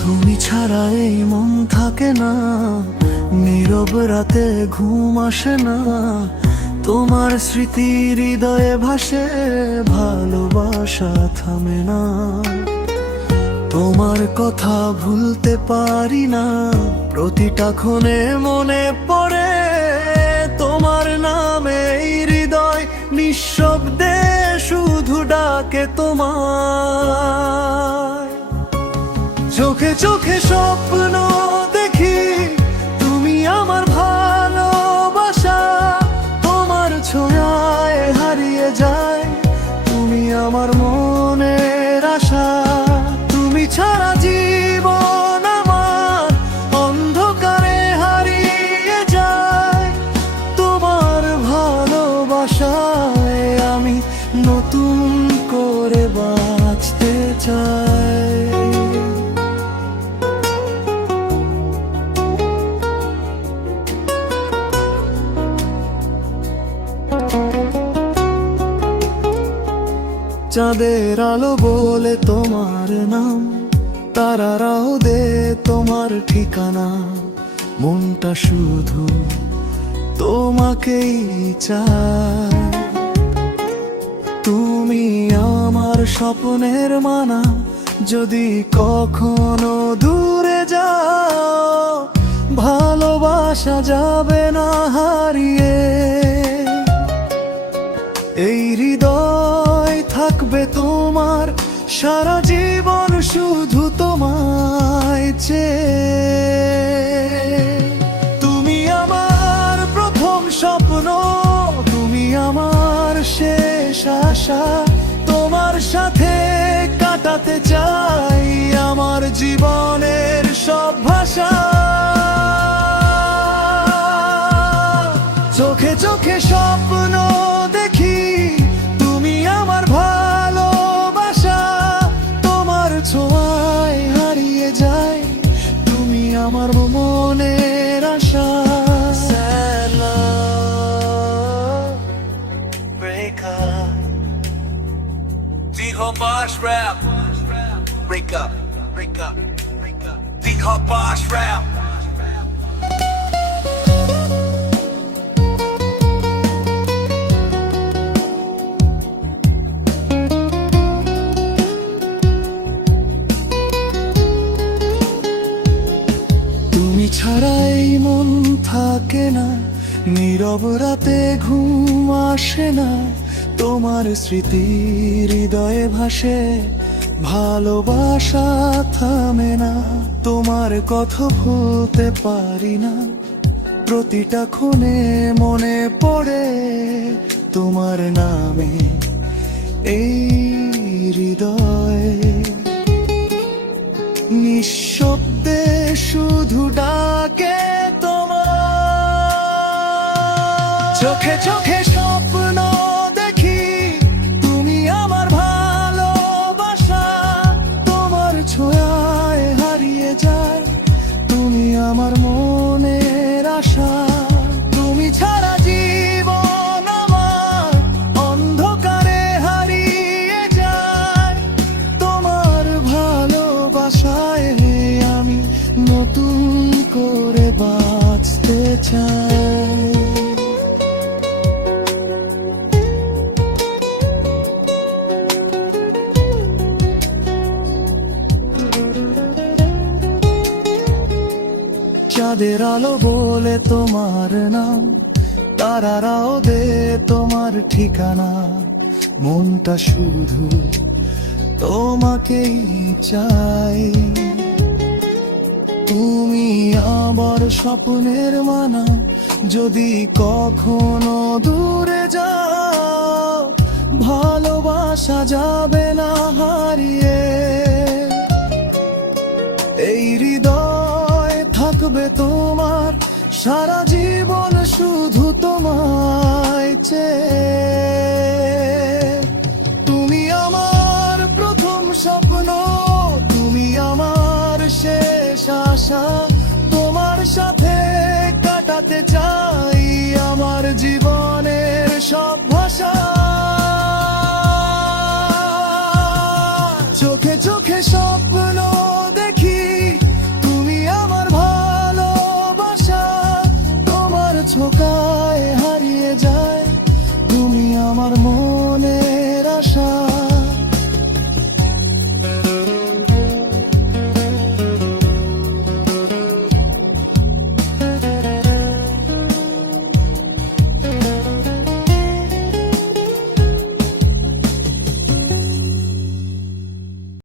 তুমি ছাড়া এই মন থাকে না, নীরব রাতে ঘুম আসে না। তোমার স্মৃতি হৃদয়ে ভাসে, ভালোবাসা থামে না। তোমার কথা ভুলতে পারি না, প্রতিটা ক্ষণে মনে পড়ে তোমার নামে। এই হৃদয় নিঃশব্দে শুধু ডাকে তোমার। চোখে চোখে স্বপ্ন দেখি, তুমি আমার ভালোবাসা। তোমার ছোঁয়ায় হারিয়ে যায়, তুমি আমার মনের আশা। তুমি ছাড়া জীবন আমার অন্ধকারে হারিয়ে যায়। তোমার ভালোবাসায় আমি নতুন করে বাঁচতে চাই। চাঁদের আলো বলে তোমার নাম, তারারাও দে তোমার ঠিকানা। মনটা শুধু তোমাকেই চায়। তুমি আমার স্বপ্নের মানা, যদি কখনো দূরে যাও ভালোবাসা যাবে না হারিয়ে। এই হৃদয় থাকবে তোমার সারা জীবন, শুধু তোমায় চেয়ে। তুমি আমার প্রথম স্বপ্ন, তুমি আমার শেষ আশা। তোমার সাথে কাটাতে চাই আমার জীবনের সব ভাষা। চোখে চোখে স্বপ্ন দেখি, তুমি আমার ভালোবাসা। তোমার ছোঁয়ায় হারিয়ে যায়, তুমি আমার মনের আশা। Sad love, break up. D-Hop Bosh Rap. Break up, break up, break up. D-Hop Bosh Rap. তুমি ছাড়া এই মন থাকে না, নীরব রাতে ঘুম আসে না। তোমার স্মৃতি হৃদয়ে ভাসে, ভালোবাসা থামে না। তোমার কথা ভুলতে পারি না, প্রতিটা ক্ষণে মনে পড়ে তোমার নামে। এই হৃদয় নিঃশব্দে শুধু ডাকে তোমার। চোখে চোখে স্বপ্ন দেখি, তুমি আমার ভালোবাসা। তোমার ছোঁয়ায় হারিয়ে যায়, তুমি আমার মনের আশা। তুমি ছাড়া জীবন আমার অন্ধকারে হারিয়ে যায়। তোমার ভালোবাসায় আমি নতুন করে বাঁচতে চাই। চাঁদের আলো বলে তোমার নাম, তারারাও দে তোমার ঠিকানা। মনটা শুধু তোমাকেই চাই। তুমি আমার স্বপ্নের মানা, যদি কখনো দূরে যাও ভালোবাসা যাবে না হারিয়ে। এই হৃদয় থাকবে তোমার সারা জীবন, শুধু তোমায় চেয়ে। তুমি আমার প্রথম স্বপ্ন, তুমি আমার শেষ আশা। তোমার সাথে কাটাতে চাই আমার জীবনের সব ভাষা। চোখে চোখে স্বপ্ন দেখি, হারিয়ে যায় তুমি আমার মন